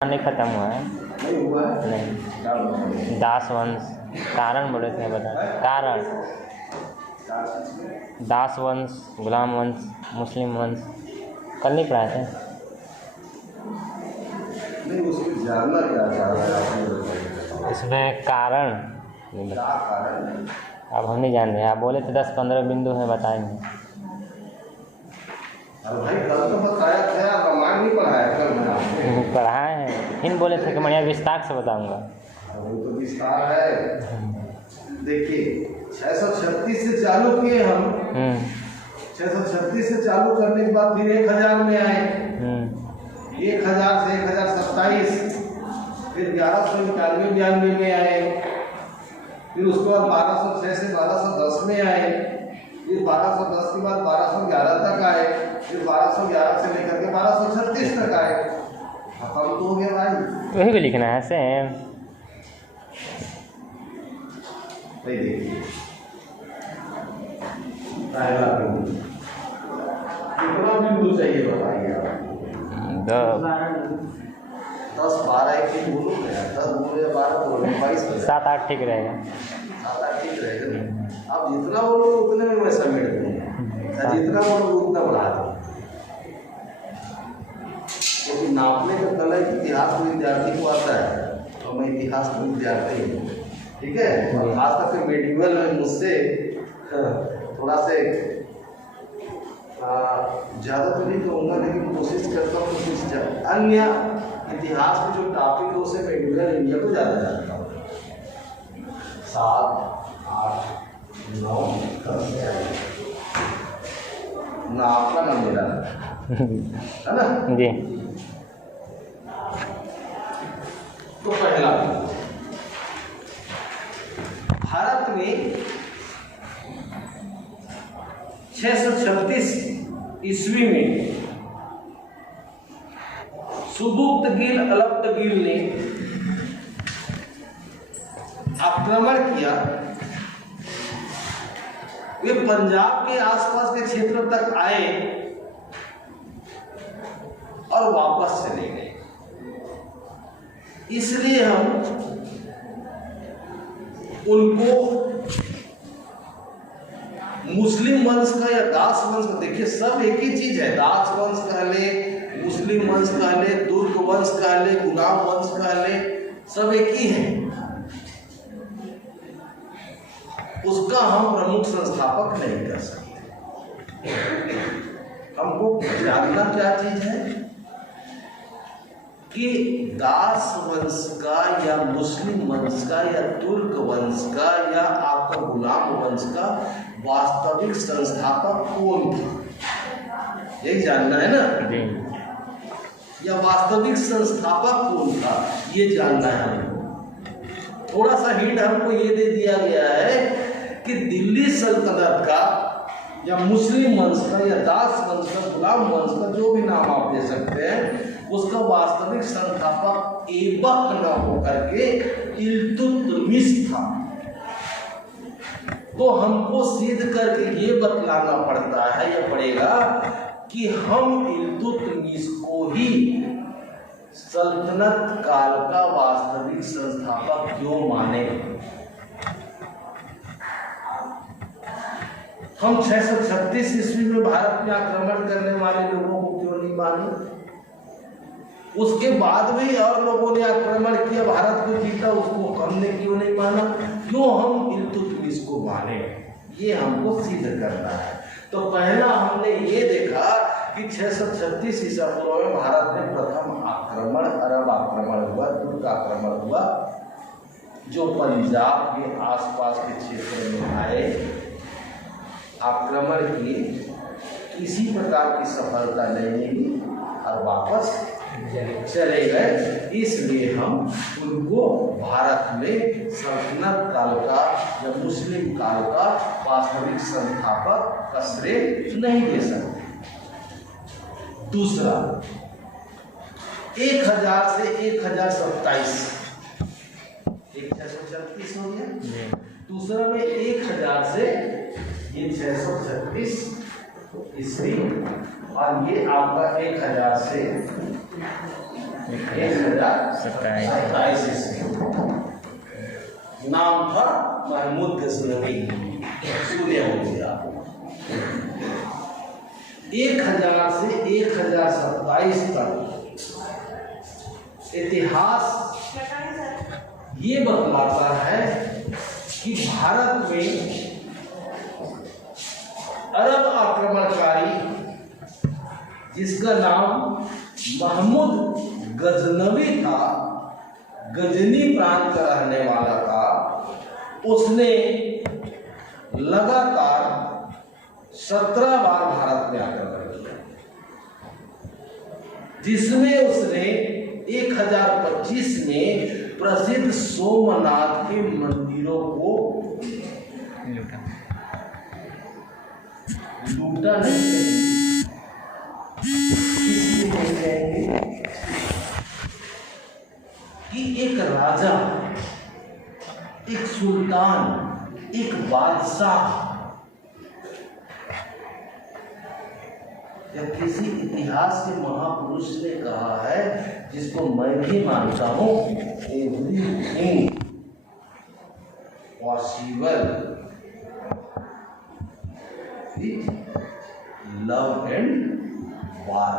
नहीं खत्म हुआ है। नहीं हुआ है। नहीं, दास वंश कारण बोले थे, बता कारण दास वंश, गुलाम वंश, मुस्लिम वंश कल नहीं पढ़ाए थे। नहीं, उसको जानना क्या चाह रहा है आपने बताइए। इसमें कारण क्या कारण है? अब हम नहीं जान रहे, आप बोले थे 10-15 बिंदु हैं, बताएंगे। अरे भाई कल तो बताया था, रामायण नहीं पढ़ाया कल मैंने आपको। पढ़ाए हैं, फिर बोले थे कि मैं विस्तार से बताऊंगा। वो तो विस्तार है। देखिए 636 से चालू किए हम। 636 से चालू करने के बाद फिर 1000 में आए। 1000 से 1027, फिर 1191-92 में आए। फिर उसके बाद 1206 से 1210 में आए। फिर 1210 के बाद 1211 तक आए। फिर 1211 से लेकर के 1236 तक आए। खत्म तो हो गया भाई। वही को लिखना है सेम। देखिए पहला बिंदु कितना बिंदु चाहिए बताइए आप। 10-12 एक ही बोलो ना, 10 बोले 12 बोले 22 7-8 ठीक रहेगा। 7-8 ठीक रहेगा ना। आप जितना बोलोगे उतने में मैं समेट दूंगा, जितना बोलोगे उतना बढ़ा दूंगा। क्योंकि नापने का कला इतिहास विद्यार्थी को आता है, और मैं इतिहास का विद्यार्थी हूँ, ठीक है। और खासतौर पे मेडिवल में मुझसे थोड़ा से ज़्यादा तो नहीं कहूँगा, लेकिन कोशिश करता हूँ कि कुछ अन्य इतिहास के जो टॉपिक है उसे मेडिवल इंडिया को ज़्यादा जानता हूँ। 7, 8, 9, 10 ना आपका ना मेरा, है ना जी। तो पहला भारत में 636 ईस्वी में सुबुक्तगिल अलब्तगिल ने आक्रमण किया। वे पंजाब के आसपास के क्षेत्र तक आए और वापस चले गए। इसलिए हम उनको मुस्लिम वंश का या दास वंश का, देखिए सब एक ही चीज है। दास वंश कह ले, मुस्लिम वंश कह ले, तुर्क वंश कह ले, गुलाम वंश कह ले, सब एक ही है। उसका हम प्रमुख संस्थापक नहीं कर सकते। हमको जानना क्या चीज है कि दास वंश का या मुस्लिम वंश का या तुर्क वंश का या आपका गुलाम वंश का वास्तविक संस्थापक कौन था, यही जानना है ना। या वास्तविक संस्थापक कौन था ये जानना है हमको। थोड़ा सा हिंट हमको ये दे दिया गया है कि दिल्ली सल्तनत का या मुस्लिम वंश का या दास वंश का, गुलाम वंश का, जो भी नाम आप दे सकते हैं, उसका वास्तविक संस्थापक ऐबक न होकर के इल्तुतमिश था। तो हमको सिद्ध करके ये बतलाना पड़ता है या पड़ेगा कि हम इल्तुतमिश को ही सल्तनत काल का वास्तविक संस्थापक क्यों माने। हम 636 ईस्वी में भारत में आक्रमण करने वाले लोगों को क्यों नहीं माने। उसके बाद भी और लोगों ने आक्रमण किया, भारत को जीता, उसको हमने क्यों नहीं माना। क्यों हम इल्तुतमिश को माने, ये हमको सिद्ध करना है। तो पहला हमने ये देखा कि 636 ईसा पूर्व में भारत में प्रथम आक्रमण, अरब आक्रमण हुआ, तुर्क आक्रमण हुआ, जो पंजाब के आसपास के क्षेत्र में आए, आक्रमण किए, किसी प्रकार की सफलता नहीं मिली और वापस चले गए। इसलिए हम उनको भारत में सल्तनत काल का या मुस्लिम काल का वास्तविक संस्थापक का श्रेय नहीं दे सकते। दूसरा 1000 से 1027, 636 हो गया। दूसरा में 1000 से ये 636 ईस्वी और ये आपका 1000 से 1027 ईस्वी। नाम था महमूद गजनवी। सूर्य हो गया 1000 से 1027 तक। इतिहास ये बतलाता है कि भारत में अरब आक्रमणकारी जिसका नाम महमूद गजनवी था, गजनी प्रांत का रहने वाला था, उसने लगातार 17 बार भारत में आक्रमण किया, जिसमें उसने 1025 में प्रसिद्ध सोमनाथ के मंदिरों को लूटा नहीं, इसलिए कहेंगे कि एक राजा, एक सुल्तान, एक बादशाह या किसी इतिहास के महापुरुष ने कहा है, जिसको मैं भी मानता हूं, एवरीथिंग पॉसिबल लव एंड वार।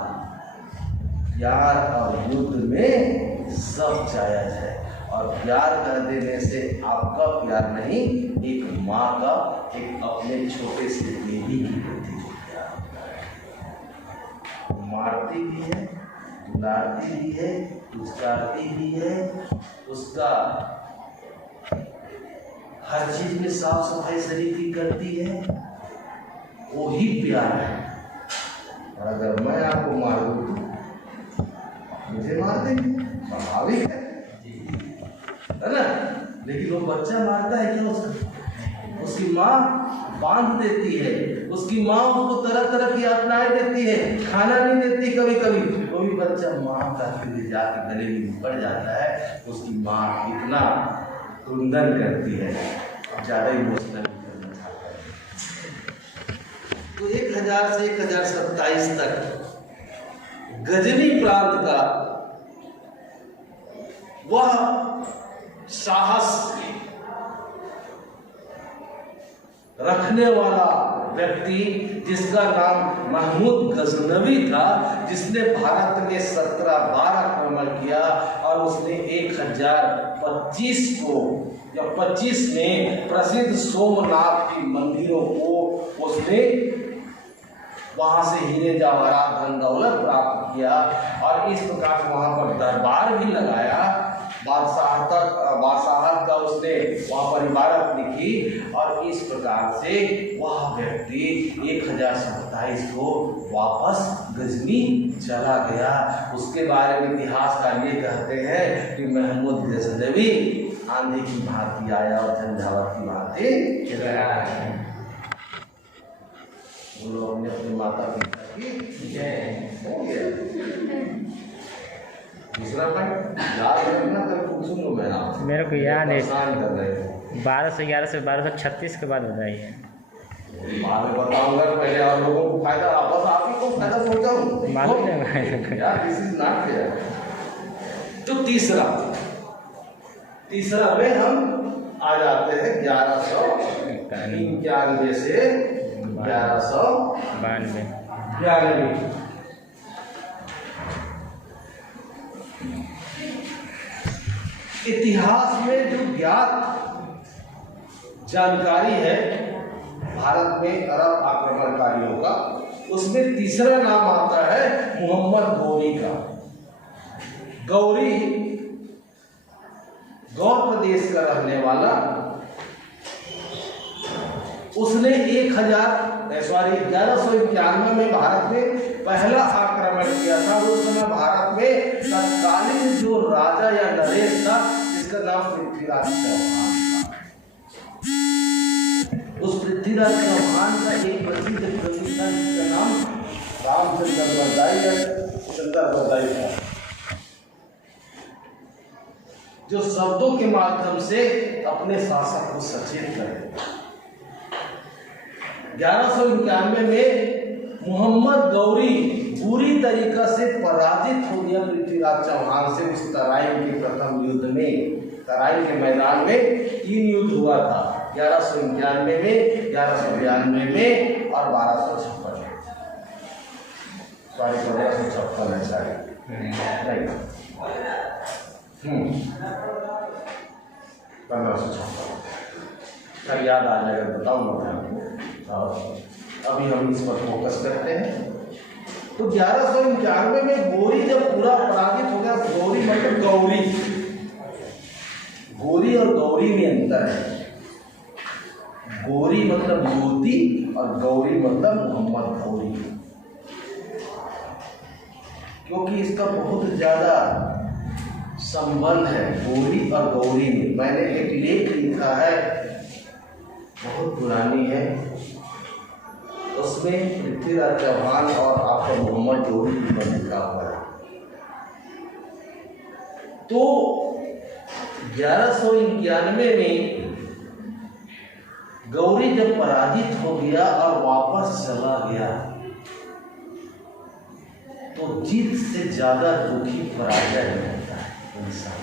प्यार और युद्ध में सब जायज है, और प्यार कर देने से आपका प्यार नहीं, एक माँ का एक अपने छोटे से बेबी की प्रति जो प्यार मारती भी है, दुलारती भी है, पुचकारती भी है, उसका हर चीज में साफ सफाई शरीर की करती है, वो ही प्यार है। और अगर मैं आपको मार दूं तो मुझे मार देंगे, स्वाभाविक है ना। लेकिन वो बच्चा मारता है क्या? उसकी माँ बांध देती है, उसकी माँ उसको तरह तरह की यातनाएं देती है, खाना नहीं देती, कभी कभी कोई बच्चा माँ का फिर जाके गले में पड़ जाता है, उसकी माँ इतना क्रंदन करती है, ज्यादा इमोशनल करना चाहता है। तो 1000 से 1027 तक गजनी प्रांत का वह साहस रखने वाला व्यक्ति, जिसका नाम महमूद गजनवी था, जिसने भारत में 17 बार आक्रमण किया, और उसने 1025 को या 25 में प्रसिद्ध सोमनाथ की मंदिरों को उसने वहां से हीरे जवाहरात धन दौलत प्राप्त किया, और इस प्रकार वहां पर दरबार भी लगाया, बादशाहत का उसने वहां पर इबारत लिखी, और इस प्रकार से वह व्यक्ति 1027 को वापस गजनी चला गया। उसके बारे में इतिहासकार ये कहते हैं कि महमूद गजनवी आंधी की भांति आया और झंझावात की भांति चला गया। वो लोग ने अपनी माता पिता की जय हो गया। दूसरा पॉइंट याद रखना, कल पूछूंगा मैं आपसे, मेरे को याद है। परेशान कर रहे थे 1211 से 1236 के बाद बताइए। बाद में बताऊंगा, पहले और लोगों को फायदा, बस आप ही को फायदा पहुंचाऊं, मालूम है यार, दिस इज नॉट फेयर। तो तीसरा में हम आ जाते हैं 1191 से 1192। इतिहास में जो ज्ञात जानकारी है भारत में अरब आक्रमणकारियों का, उसमें तीसरा नाम आता है मोहम्मद गौरी का। गौरी गौर प्रदेश का रहने वाला, उसने 1191 में भारत में पहला आक्रमण किया था। उस समय भारत में तत्कालीन जो राजा या नरेश था, जिसका नाम पृथ्वीराज चौहान था। उस पृथ्वीराज चौहान का एक प्रसिद्ध कवि था, जिसका नाम रामचंद्र बरदाई या चंद्र बरदाई था, जो शब्दों के माध्यम से अपने शासक को सचेत करे। 1191 में मोहम्मद गौरी बुरी तरीका से पराजित हो गया पृथ्वीराज चौहान से उस तराइन के प्रथम युद्ध में। तराइन के मैदान में 3 युद्ध हुआ था, 1191 में, 1192 में और 1256 में। सॉरी 1556 है शायद, नहीं 1556 कल याद आ जाएगा, बताऊंगा आपको। अभी हम इस पर फोकस करते हैं। तो 1191 में गौरी जब पूरा पराजित हो गया, गौरी मतलब गौरी, गौरी और गौरी में अंतर है। गौरी मतलब युवती और गौरी मतलब मोहम्मद गौरी, क्योंकि इसका बहुत ज्यादा संबंध है गौरी और गौरी में। मैंने एक लेख लिखा है, बहुत पुरानी है, उसमें पृथ्वीराज चौहान और आपका मोहम्मद गौरी पर लिखा हुआ है। तो 1191 में गौरी जब पराजित हो गया और वापस चला गया, तो जीत से ज्यादा दुखी पराजय होता है इंसान,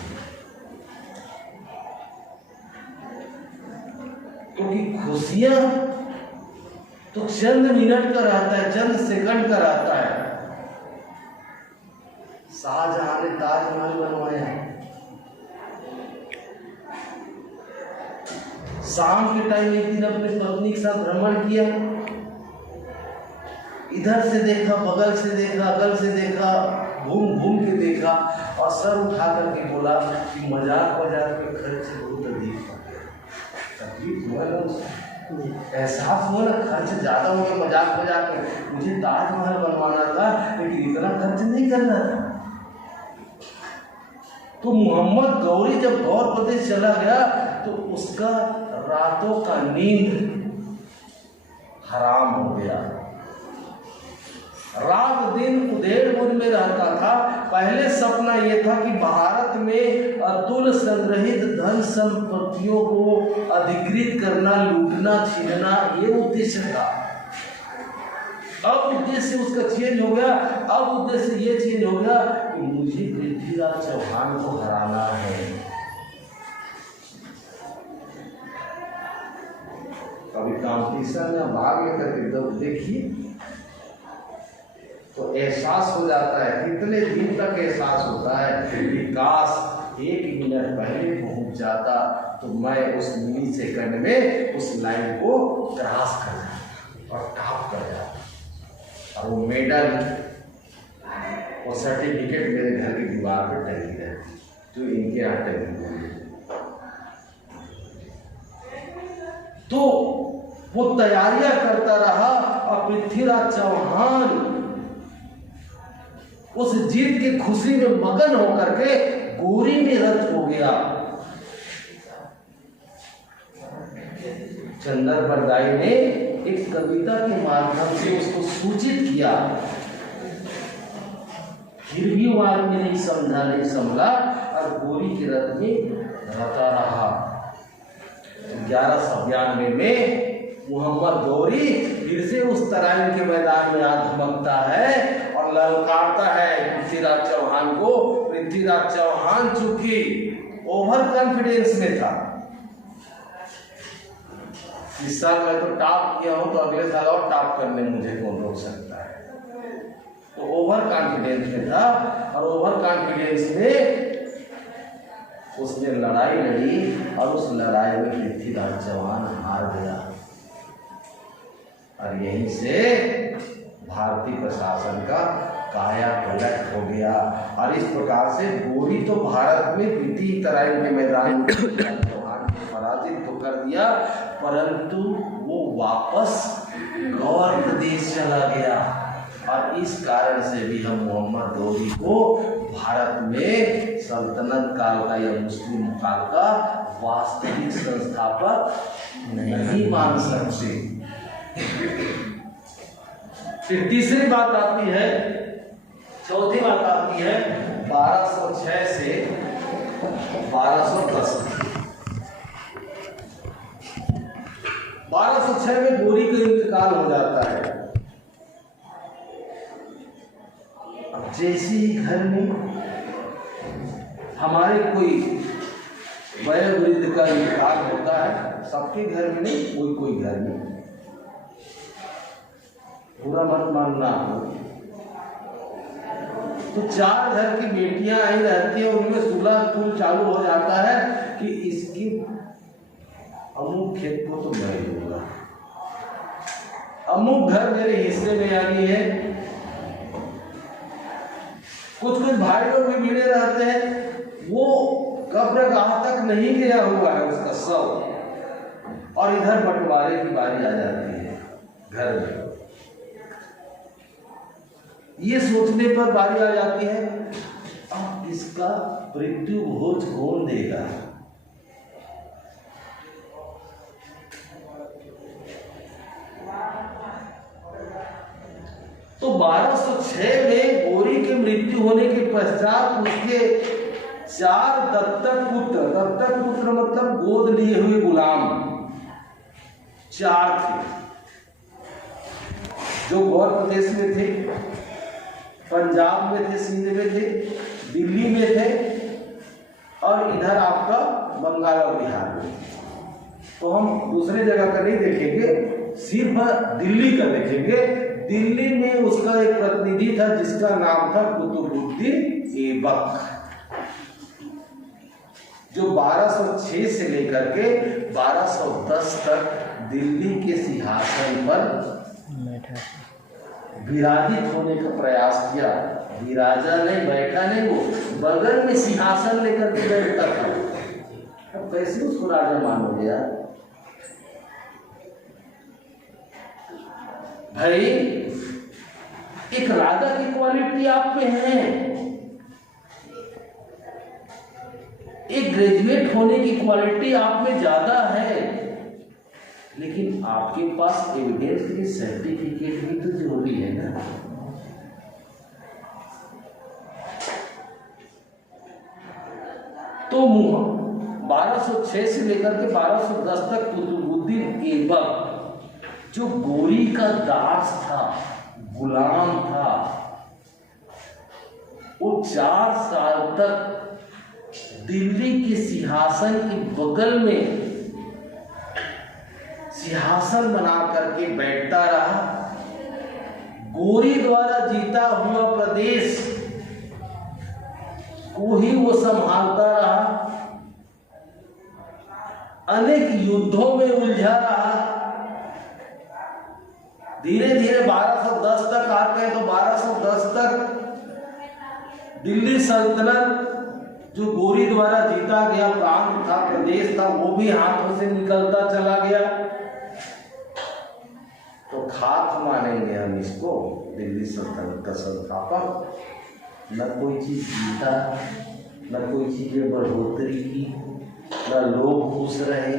क्योंकि खुशियां तो चंद मिनट का रहता है, चंद सेकंड का रहता है। शाहजहां ने ताजमहल बनवाया, शाम के टाइम एक दिन अपनी पत्नी के साथ भ्रमण किया, इधर से देखा, बगल से देखा, अगल से देखा, घूम घूम के देखा और सर उठा करके बोला कि मजाक के खर्च बहुत अधिक हो गया। तकलीफ हुआ ना उसको, एहसास हुआ ना खर्च ज़्यादा हो गया, मजाक में मुझे ताजमहल बनवाना था लेकिन इतना खर्च नहीं करना था। तो मोहम्मद गौरी जब गौर प्रदेश चला गया तो उसका रातों का नींद हराम हो गया, रात दिन उधेड़-बुन में रहता था। पहले सपना यह था कि भारत में अतुल संग्रहित धन संपत्तियों को अधिकृत करना, लूटना, छीनना, ये उद्देश्य था। अब उद्देश्य उसका चेंज हो गया, अब उद्देश्य ये चेंज हो गया कि मुझे पृथ्वीराज चौहान को हराना है। कभी कंपटीशन में भाग लेकर के जब देखिए तो एहसास हो जाता है, कितने दिन तक एहसास होता है कि काश 1 मिनट पहले पहुंच जाता तो मैं उस मिली सेकंड में उस लाइन को क्रॉस कर जाता और टॉप कर जाता, और वो मेडल, वो सर्टिफिकेट मेरे घर की दीवार पर टंगी है, जो इनके यहाँ टंगी है। तो वो तैयारियां करता रहा और पृथ्वीराज चौहान उस जीत की खुशी में मगन होकर के गौरी में रत हो गया। चंदर बरदाई ने एक कविता के माध्यम से उसको सूचित किया, फिर भी वो आदमी नहीं समझा, नहीं संभला और गौरी के रथ में रता रहा। 1192 में मोहम्मद गौरी फिर से उस तराइन के मैदान में धमकता है और ललकारता है पृथ्वीराज चौहान को। पृथ्वीराज चौहान चूंकि ओवर कॉन्फिडेंस में था, इस साल मैं तो टॉप किया हूं तो अगले साल और टॉप करने मुझे कौन रोक सकता है, तो ओवर कॉन्फिडेंस में था। और ओवर कॉन्फिडेंस में उसने लड़ाई लड़ी और उस लड़ाई में पृथ्वीराज चौहान हार गया, और यहीं से भारतीय प्रशासन का काया पलट हो गया। और इस प्रकार से गौरी तो भारत में द्वितीय तराइन के मैदान में चौहान को पराजित तो कर दिया, परंतु वो वापस गौर प्रदेश चला गया। और इस कारण से भी हम मोहम्मद गौरी को भारत में सल्तनत काल का या मुस्लिम काल का वास्तविक संस्थापक नहीं मान सकते। फिर तीसरी बात आती है, चौथी बात आती है 1206 से 1210। 1206 में गौरी का इंतकाल हो जाता है। घर में हमारे कोई वयोवृद्ध का इंतकाल होता है, सबके घर में नहीं, कोई कोई घर में, पूरा मत मानना। तो 4 घर की बेटियां आई रहती है, उनमें सुलह तुल चालू हो जाता है कि इसकी अमुक खेत को तो मैं लूंगा, अमुक घर मेरे हिस्से में आ गई है। कुछ कुछ भाई लोग भी भिड़े रहते हैं, वो कब्रगाह तक नहीं गया हुआ है उसका शव, और इधर बंटवारे की बारी आ जाती है घर में। ये सोचने पर बारी आ जाती है, अब इसका मृत्यु भोज कौन देगा। तो 1206 में गोरी के मृत्यु होने के पश्चात उसके 4 दत्तक पुत्र मतलब गोद लिए हुए गुलाम 4 थे, जो गौर प्रदेश में थे, पंजाब में थे, सिंध में थे, दिल्ली में थे, और इधर आपका बंगाल और बिहार में। तो हम दूसरे जगह का नहीं देखेंगे, सिर्फ दिल्ली का देखेंगे। दिल्ली में उसका एक प्रतिनिधि था जिसका नाम था कुतुबुद्दीन ऐबक, जो 1206 से लेकर के 1210 तक दिल्ली के सिंहासन पर विराजित होने का प्रयास किया। विराजा नहीं, बैठा नहीं, वो बगल में सिंहासन लेकर के बैठता था। अब कैसे उसको राजा मानोगे यार भाई। एक राजा की क्वालिटी आप में है, एक ग्रेजुएट होने की क्वालिटी आप में ज्यादा है, लेकिन आपके पास एविडेंस के लिए सर्टिफिकेट भी तो जरूरी है ना। तो 1206 से लेकर के 1210 तक कुतुबुद्दीन ऐबक जो गोरी का दास था, गुलाम था, वो 4 साल तक दिल्ली के सिंहासन के बगल में सिंहासन बना करके बैठता रहा। गोरी द्वारा जीता हुआ प्रदेश को ही वो संभालता रहा, अनेक युद्धों में उलझा रहा। धीरे धीरे 1210 तक आते हैं, तो 1210 तक दिल्ली सल्तनत जो गोरी द्वारा जीता गया प्रांत था, प्रदेश था, वो भी हाथों से निकलता चला गया। तो खाक मानेंगे हम इसको, दिल्ली सल्तनत का संस्थापक। न कोई चीज जीता, न कोई चीज में बढ़ोतरी की, न लोग खुश रहे,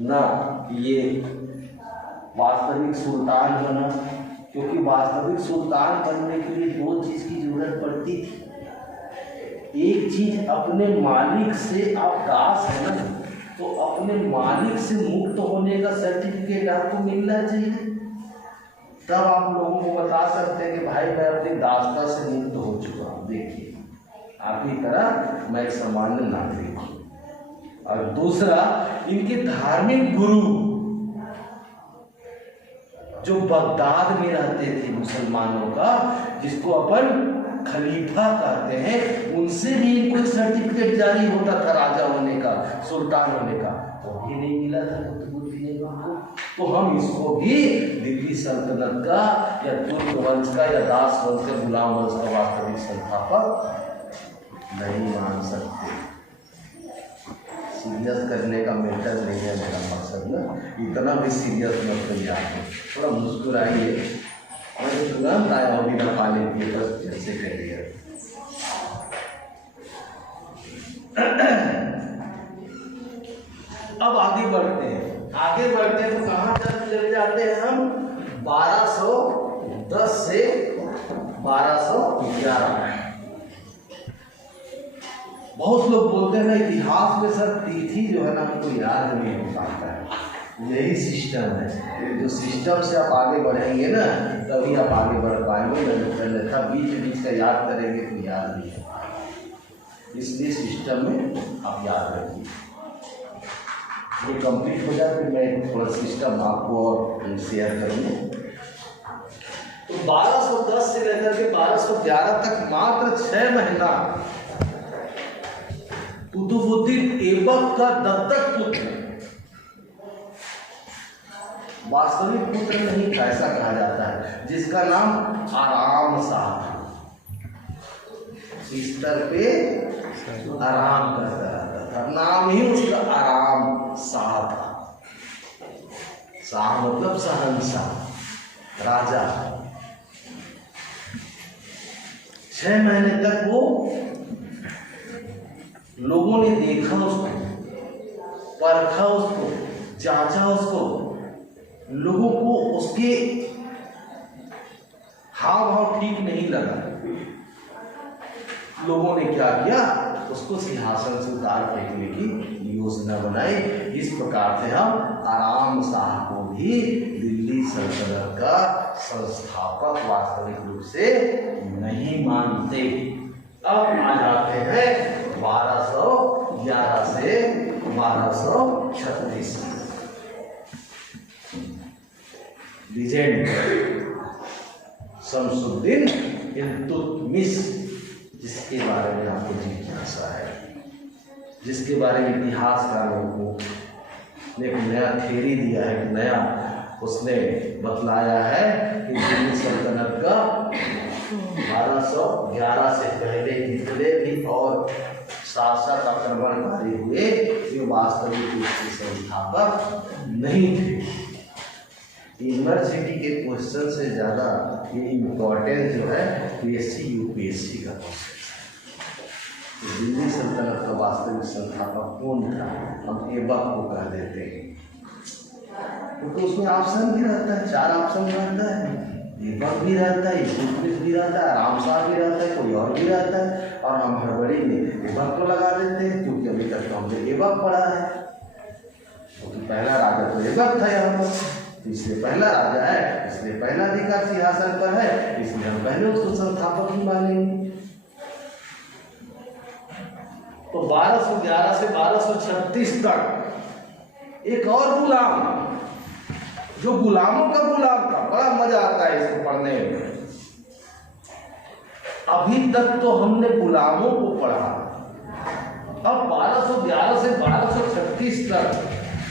न ये वास्तविक सुल्तान बना। क्योंकि वास्तविक सुल्तान बनने के लिए 2 चीज की जरूरत पड़ती थी। एक चीज, अपने मालिक से आप दास है ना, तो अपने मालिक से मुक्त होने का सर्टिफिकेट आपको मिलना चाहिए, तब आप लोगों को बता सकते हैं कि भाई मैं अपनी दासता से मुक्त हो चुका हूँ। देखिए, आपकी तरह मैं एक सामान्य नागरिक हूँ। और दूसरा, इनके धार्मिक गुरु जो बगदाद में रहते थे मुसलमानों का, जिसको अपन खलीफा कहते हैं, उनसे भी इनको सर्टिफिकेट जारी होता था राजा होने का, सुल्तान होने का, वो भी नहीं मिला था कुतुबुद्दीन ऐबक को। तो हम इसको भी दिल्ली सल्तनत का या तुर्क वंश का या दास वंश का, गुलाम वंश का वास्तविक संस्थापक नहीं मान सकते। सीरियस करने का मैटर नहीं है मेरा मकसद ना, इतना भी सीरियस मत करिए। थोड़ा मुस्कुराइए, मैंने तुरंत आया हो बिना पानी पिए, बस जैसे करिए। अब आगे बढ़ते हैं, तो कहाँ तक चले जाते हैं हम? 1210 से 1211। बहुत लोग बोलते हैं ना इतिहास में सर तिथि जो है ना हमको याद नहीं हो पाता है, यही सिस्टम है। जो सिस्टम से आप आगे बढ़ेंगे ना तभी आप आगे बढ़ पाएंगे, अन्यथा बीच बीच का याद करेंगे तो याद नहीं है। इसलिए सिस्टम में आप याद रखिए। ये कंप्लीट हो जाए फिर मैं थोड़ा सिस्टम आपको और शेयर करूँगा। तो 1210 से लेकर के 1211 तक मात्र 6 महीना कुतुबुद्दीन ऐबक का दत्तक पुत्र, वास्तविक पुत्र नहीं था ऐसा कहा जाता है, जिसका नाम आराम शाह था। बिस्तर पे आराम करता रहता था, नाम ही उसका आराम शाह था। शाह मतलब शहंशाह, राजा। 6 महीने तक वो लोगों ने देखा उसको, परखा उसको, जांचा उसको, लोगों को उसके हाव भाव ठीक नहीं लगा। लोगों ने क्या किया, उसको सिंहासन से उतार फेंकने की योजना बनाई। इस प्रकार से हम आराम शाह को भी दिल्ली सल्तनत का संस्थापक वास्तविक रूप से नहीं मानते। अब आ जाते हैं 1211 से 1236। लीजेंड शमसुद्दीन इल्तुतमिश, जिसके बारे में आपको जिज्ञासा है, जिसके बारे में इतिहासकारों को ने एक नया थ्योरी दिया है, एक नया उसने बतलाया है कि दिल्ली सल्तनत का 1211 से पहले जितने भी और शासक आक्रमणकारी हुए वे वास्तविक रूप से संस्थापक नहीं थे। यूनिवर्सिटी के क्वेश्चन से ज़्यादा ये इम्पोर्टेंट जो है PSC UPSC का क्वेश्चन है। दिल्ली सल्तनत का वास्तविक संस्थापक कौन था, हम ऐबक को कह देते हैं, क्योंकि उसमें ऑप्शन भी रहता है, 4 ऑप्शन रहता है। ऐबक भी रहता है, इल्तुतमिश भी रहता है, आराम शाह भी रहता है, कोई और भी रहता है, और हम हड़बड़ी में ऐबक को लगा देते हैं क्योंकि अभी तक तो हमने ऐबक पढ़ा है, क्योंकि पहला राजा तो ऐबक था यहाँ पर, इसलिए पहला राजा है, इसलिए पहला अधिकार सिंहासन पर है, इसलिए हम पहले उसको संस्थापक ही मानेंगे। तो 1211 से 1236 तक एक और गुलाम, जो गुलामों का गुलाम था, बड़ा मजा आता है इसको पढ़ने में। अभी तक तो हमने गुलामों को पढ़ा, अब 1211 से 1236 तक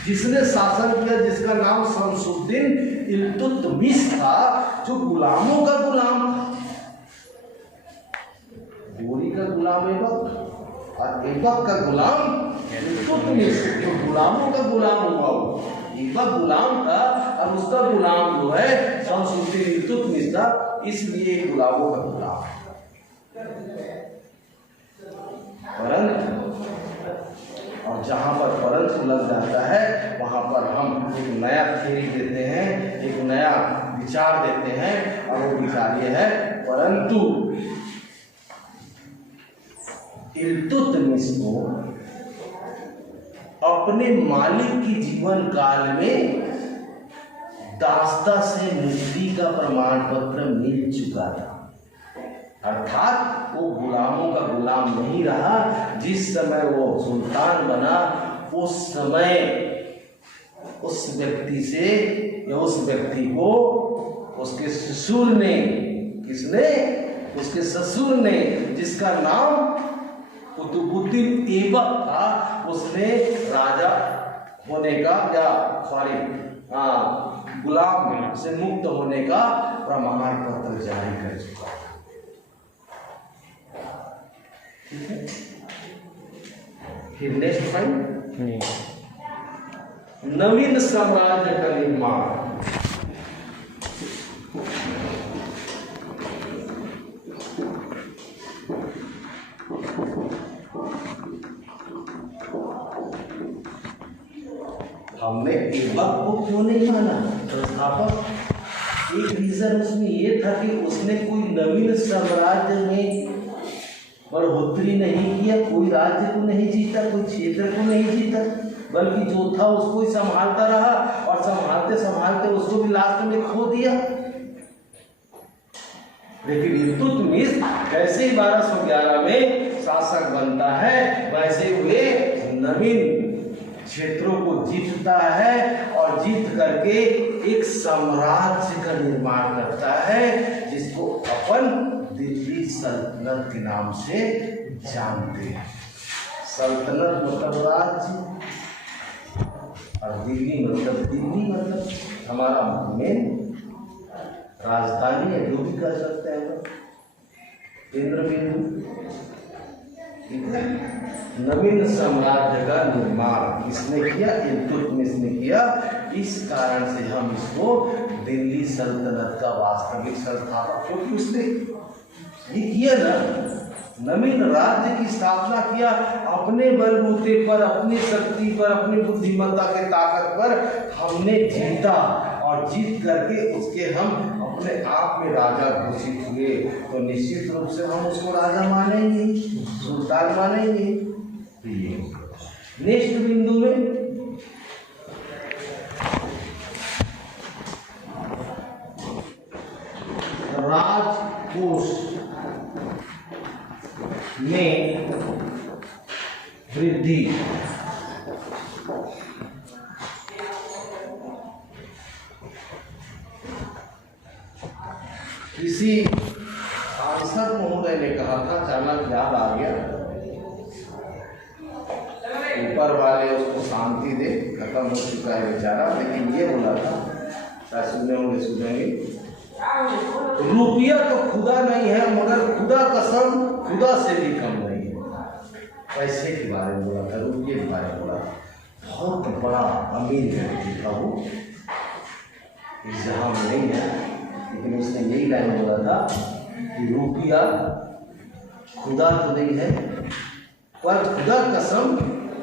जिसने शासन किया, जिसका नाम शमसुद्दीन इल्तुतमिश था, जो गुलामों का गुलाम था। गोरी का गुलाम ऐबक और ऐबक का गुलाम इल्तुतमिश, जो गुलामों का गुलाम हुआ। ऐबक गुलाम था और उसका गुलाम जो है शमसुद्दीन इल्तुतमिश था, इसलिए गुलामों का गुलाम। परंतु और जहाँ पर परंतु लग जाता है वहाँ पर हम एक नया थ्योरी देते हैं, एक नया विचार देते हैं, और वो विचार ये है, परंतु इल्तुतमिश को अपने मालिक की जीवन काल में दास्ता से मुक्ति का प्रमाण पत्र मिल चुका था। अर्थात वो गुलामों का गुलाम नहीं रहा। जिस समय वो सुल्तान बना उस समय उस व्यक्ति से या उस व्यक्ति को उसके ससुर ने, किसने, उसके ससुर ने, जिसका नाम कुतुबुद्दीन ऐबक था, उसने राजा होने का या गुलाम से मुक्त होने का प्रमाण पत्र जारी कर चुका था। ठीक है, फिर नेक्स्ट पॉइंट, नवीन साम्राज्य का निर्माण। हमने ऐबक को क्यों नहीं माना संस्थापक? एक रीजन उसमें ये था कि उसने कोई नवीन साम्राज्य में बढ़ोतरी नहीं किया, कोई राज्य को नहीं जीता, कोई क्षेत्र को नहीं जीता, बल्कि जो था उसको ही संभालता रहा और संभालते संभालते उसको भी लास्ट में खो दिया। लेकिन इल्तुतमिश कैसे 1211 में शासक बनता है, वैसे वे नवीन क्षेत्रों को जीतता है और जीत करके एक साम्राज्य का निर्माण करता है जिसको अपन दिल्ली सल्तनत के नाम से जानते हैं। सल्तनत मतलब राज्य और दिल्ली मतलब हमारा मेन राजधानी है, जो भी कर सकते हैं केंद्र बिंदु। नवीन साम्राज्य का निर्माण किसने किया? इल्तुतमिश ने किया। इस कारण से हम इसको दिल्ली सल्तनत का वास्तविक संस्थापक, क्योंकि उसने ये किया ना, नवीन राज्य की स्थापना किया अपने बलबूते पर, अपनी शक्ति पर, अपनी बुद्धिमत्ता के ताकत पर हमने जीता और जीत करके उसके हम अपने आप में राजा घोषित हुए, तो निश्चित रूप से हम उसको राजा मानेंगे, सुल्तान मानेंगे। नेक्स्ट बिंदु में राजकोष में वृद्धि। किसी सांसद महोदय ने कहा था, अचानक याद आ गया, ऊपर वाले उसको शांति दे, खत्म हो चुका है बेचारा, लेकिन ये बोला था, शायद सुनेंगे, रुपया तो खुदा नहीं है मगर खुदा कसम खुदा से भी कम नहीं है। पैसे के बारे में बोला था, रुपये के बारे में बोला था। बहुत बड़ा अमीर व्यक्ति था वो, इस जहाँ में नहीं है, लेकिन उसने यही लाइन बोला था कि रुपया खुदा तो नहीं है पर खुदा कसम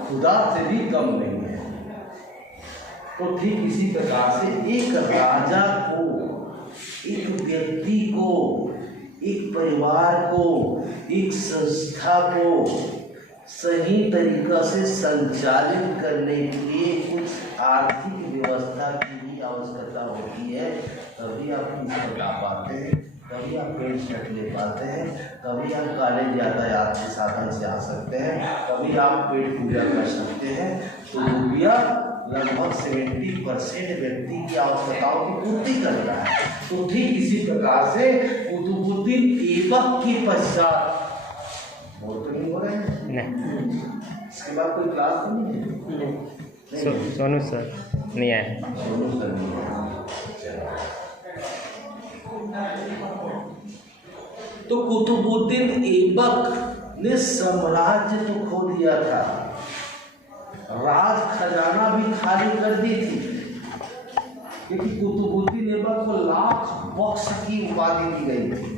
खुदा से भी कम नहीं है। तो ठीक इसी प्रकार से एक राजा को, एक व्यक्ति को, एक परिवार को, एक संस्था को सही तरीका से संचालित करने के लिए कुछ आर्थिक व्यवस्था की भी आवश्यकता होती है। तभी आप फीस बता पाते हैं, तभी आप पेड़ शर्ट ले पाते हैं, तभी आप कॉलेज यातायात के साधन से आ सकते हैं, तभी आप पेट पूजा कर सकते हैं। तो रुपया लगभग 70% व्यक्ति की आवश्यकताओं की पूर्ति करता है। तो ठीक इसी प्रकार से कुतुबुद्दीन ऐबक के पश्चात, बोल तो नहीं हो रहे हैं? नहीं। इसके बाद कोई क्लास तो नहीं है? सोनू सर नहीं आए। सोनू सर नहीं आए। तो कुतुबुद्दीन ऐबक ने साम्राज्य तो खो दिया था, राज खजाना भी खाली कर दी थी, क्योंकि कुतुबुद्दीन ऐबक को लाख बख्श की उपाधि दी गई थी।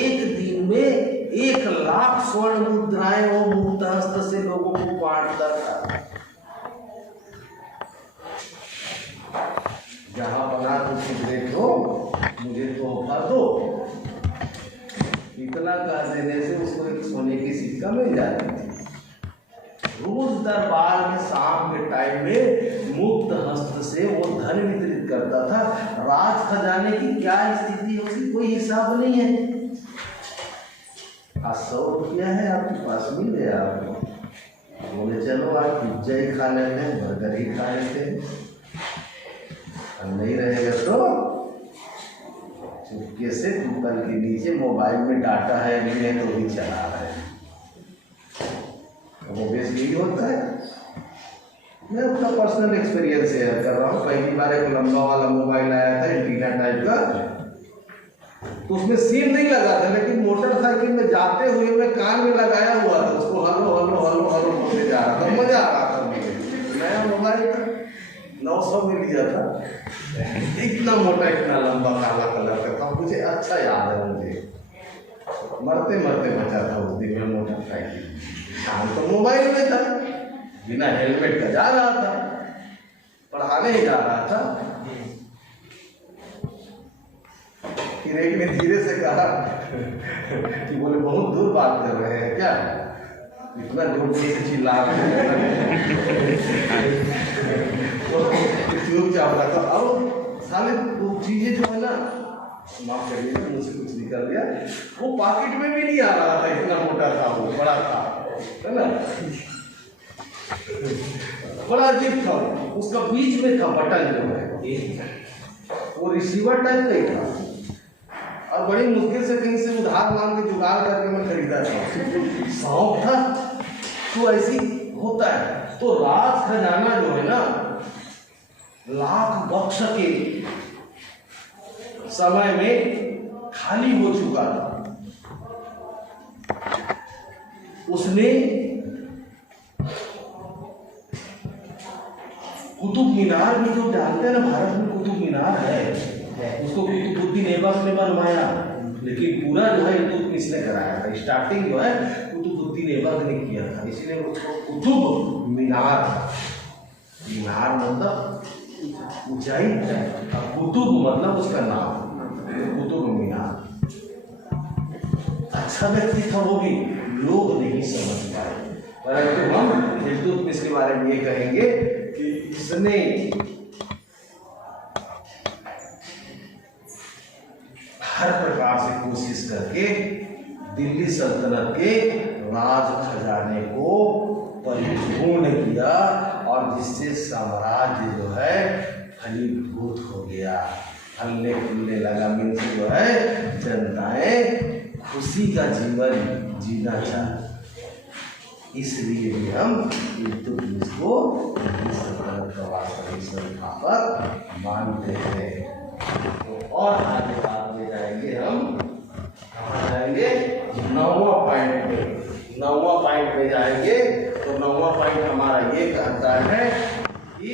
एक दिन में 1 लाख स्वर्ण मुद्राएं वो मुक्त हस्त से लोगों को बांटता था। जहां बना तो सिगरेट हो, मुझे तोहफा दो, इतना कर देने से उसको एक सोने की सिक्का मिल जाती थी। रोज दरबार में शाम के टाइम में मुक्त हस्त से वो धन वितरित करता था। राज खजाने की क्या स्थिति है उसकी कोई हिसाब नहीं है। आज 100 रुपया है आपके पास, मिल गया आपको, बोले चलो आज पिज्जा ही खा लेते हैं, बर्गर ही खा लेते हैं, नहीं रहेगा तो चुपके से पीपल के नीचे मोबाइल में डाटा है नहीं है तो भी चला रहे हैं। वो बेस यही होता है। मैं अपना पर्सनल एक्सपीरियंस शेयर कर रहा हूँ। पहली बार एक लंबा वाला मोबाइल आया था एंटीना टाइप का, तो उसमें सिम नहीं लगा था, लेकिन मोटरसाइकिल में जाते हुए मैं कान में लगाया हुआ था, उसको हलो हलो हलो हलो बोलते जा रहा था, मजा आ रहा था मुझे। नया मोबाइल था, 900 में लिया था, इतना मोटा इतना लंबा काला कलर का था, मुझे अच्छा याद है। मुझे मरते मरते बचा था उस दिन में मोटरसाइकिल। शाम तो मोबाइल में था, बिना हेलमेट का जा रहा था, पढ़ाने ही जा रहा था। फिर एक ने धीरे से कहा कि बोले बहुत दूर बात कर रहे हैं क्या? इतना जोर से चिल्ला रहे हैं चुपचाप रखा। अब साले वो चीजें जो है ना, माफ करिए मुझसे कुछ निकल गया, वो पॉकेट में भी नहीं आ रहा था, इतना मोटा था वो, बड़ा था, है ना, बड़ा अजीब था। उसका बीच में था बटन जो है, वो रिसीवर टाइप का ही था, और बड़ी मुश्किल से कहीं से उधार मांग के जुगाड़ करके मैं खरीदा था। शौक था तो ऐसी होता है। तो राज खजाना जो है ना, लाख बख्श के समय में खाली हो चुका था। उसने कुतुब मीनार भी, जो जानते हैं ना भारत में कुतुब मीनार है, उसको कुतुबुद्दीन ऐबक ने बनवाया, लेकिन पूरा जो है इल्तुतमिश ने कराया था। स्टार्टिंग जो है कुतुबुद्दीन ऐबक ने किया था, इसीलिए उसको कुतुब मीनार, मीनार मतलब ऊंचाई, और कुतुब मतलब उसका नाम, कुतुब मीनार। अच्छा व्यक्ति था वो भी, लोग नहीं समझ पाए, परंतु हम इल्तुतमिश के बारे में ये कहेंगे कि इसने हर प्रकार से कोशिश करके दिल्ली सल्तनत के राज खजाने को परिपूर्ण किया, और जिससे साम्राज्य जो है फलीभूत हो गया, फलने फूलने लगा। मिलकर जो है जनताएं खुशी का जीवन जीना चाहती, इसलिए भी हम इल्तुतमिश को सल्तनत का वास्तविक संस्थापक मानते हैं। तो और आगे बात ले जाएंगे हम, कहाँ जाएंगे? 9वां पॉइंट में, 9वां पॉइंट में जाएंगे। तो 9वां पॉइंट हमारा ये कहता है कि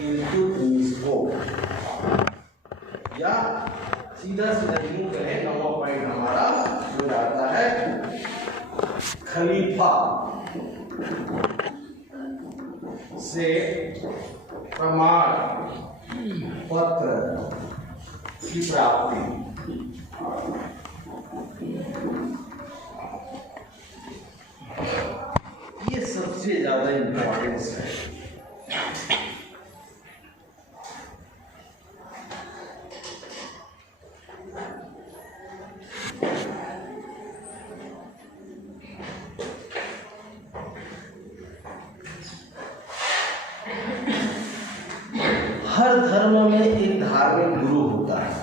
इल्तुतमिश को, या सीधा सीधा यूं कहें, 9वां पॉइंट हमारा हो जाता है खलीफा से प्रमाण पत्र की प्राप्ति। ये सबसे ज्यादा इंपॉर्टेंस है। हर धर्म में एक धार्मिक गुरु होता है।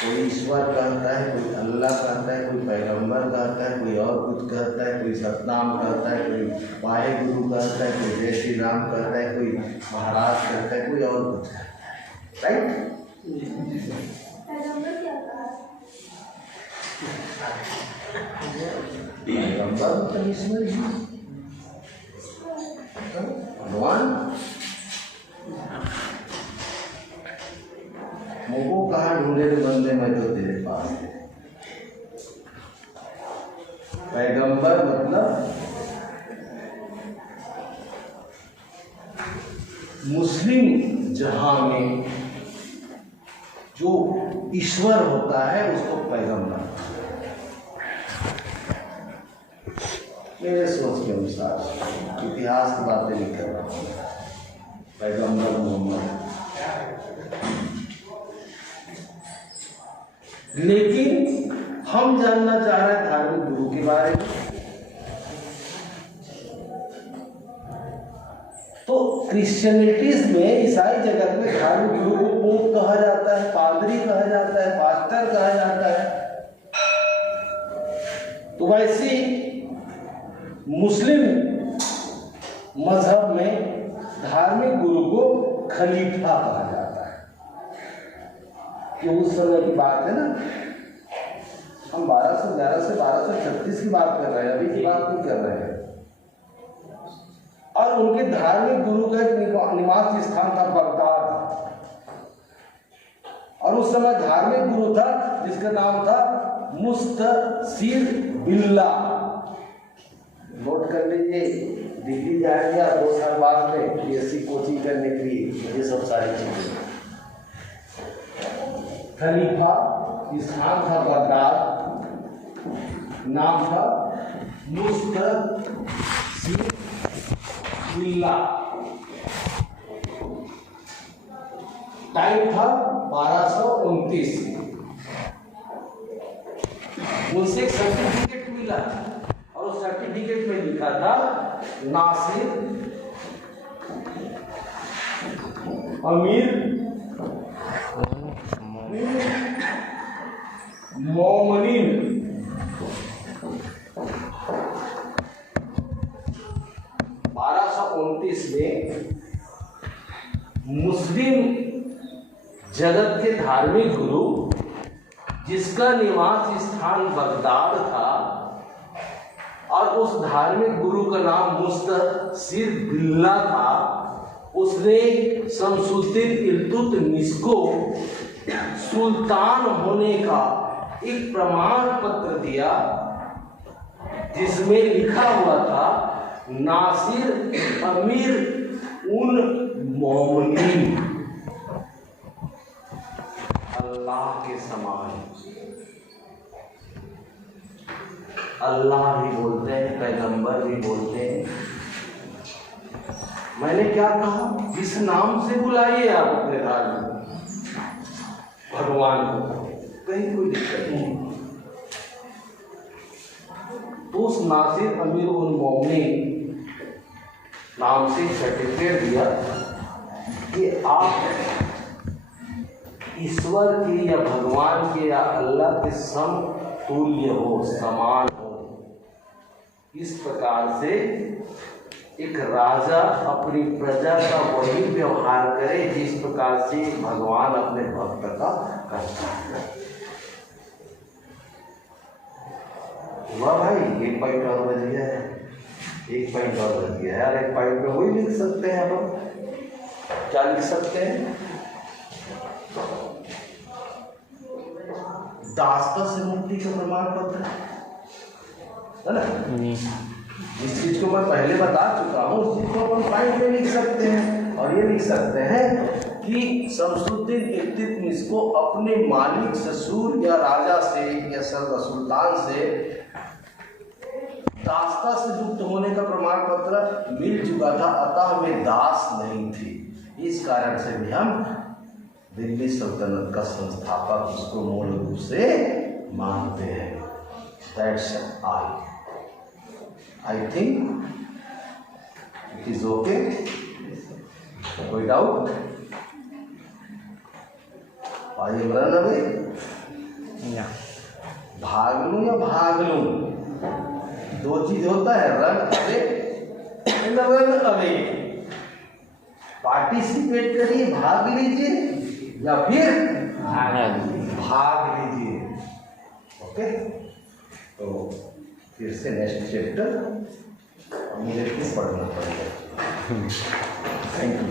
कोई ईश्वर कहता है, कोई अल्लाह कहता है, कोई पैगंबर कहता है, कोई और कुछ कहता है, कोई सतनाम कहता है, कोई वाहे गुरु कहता है, कोई जय श्री राम कहता है, कोई महाराज कहता है, कोई और कुछ कहता है। राइट? पैगंबर तो ईश्वर ही, भगवान। मुझको कहाँ ढूंढे रे बंदे, मैं तो तेरे पास है। पैगंबर मतलब मुस्लिम जहां में जो ईश्वर होता है उसको पैगंबर, मेरे सोच के अनुसार, इतिहास की बातें नहीं कर रहा हूँ। पैगंबर मोहम्मद, लेकिन हम जानना चाह रहे हैं धार्मिक गुरु के बारे में। तो क्रिश्चियनिटीज में, ईसाई जगत में धार्मिक गुरु को पोप कहा जाता है, पादरी कहा जाता है, पास्टर कहा जाता है। तो वैसे मुस्लिम मजहब में धार्मिक गुरु को खलीफा कहा जाता है। ये उस समय की बात है ना, हम 1211 से 1236 की बात कर रहे हैं, अभी की बात नहीं कर रहे हैं। और उनके धार्मिक गुरु का एक निवास स्थान था बगदाद, और उस समय धार्मिक गुरु था जिसका नाम था मुस्तसीर बिल्लाह। नोट कर लीजिए, दिल्ली जाएंगे आप 2 साल बाद में PSC कोचिंग करने के लिए, ये सब सारी चीजें। खलीफा, स्थान था बगदाद, नाम था मुस्तसिर, टाइम था 1229। उनसे एक सर्टिफिकेट मिला और उस सर्टिफिकेट में लिखा था नासिर अमीर मोमिनीन। 1229 में मुस्लिम जगत के धार्मिक गुरु, जिसका निवास स्थान बगदाद था, और उस धार्मिक गुरु का नाम मुस्तसिर बिल्ला था, उसने शमसुद्दीन इल्तुतमिश को सुल्तान होने का एक प्रमाण पत्र दिया, जिसमें लिखा हुआ था नासिर अमीर उन मोमिनीन। अल्लाह के समान अल्लाह भी बोलते हैं, पैगंबर भी बोलते हैं। मैंने क्या कहा, जिस नाम से बुलाइए आप अपने राज में भगवान को, कहीं कोई दिक्कत नहीं। तो उस नासिर अमीर उन मोमिनीन नाम से सर्टिफिकेट दिया कि आप ईश्वर के या भगवान के या अल्लाह के समतुल्य हो, समान हो। इस प्रकार से एक राजा अपनी प्रजा का वही व्यवहार करे जिस प्रकार से भगवान अपने भक्त का करता है। हुआ भाई, एक पॉइंट और बच गया है, एक पॉइंट और बच गया है यार। एक पॉइंट में वही लिख सकते हैं अपन, क्या लिख सकते हैं, दास्ता से मुक्ति का प्रमाण पत्र, है ना। इस चीज को मैं पहले बता चुका हूँ, उस चीज को अपन पॉइंट में लिख सकते हैं। और ये लिख सकते हैं कि शमसुद्दीन इल्तुतमिश को अपने मालिक, ससुर या राजा से या सुल्तान से दास्ता से मुक्त होने का प्रमाण पत्र मिल चुका था, अतः वे दास नहीं थे। इस कारण से भी हम दिल्ली सल्तनत का संस्थापक उसको मूल रूप से मानते हैं। That's I think it is okay. कोई doubt? I am run away, भाग लूं या भाग लूं, दो चीज होता है, run away and run away. Participate करिए, भाग लीजिए या फिर भाग लीजिए। ओके, तो फिर से नेक्स्ट चैप्टर मुझे पढ़ना पड़ेगा। Thank you.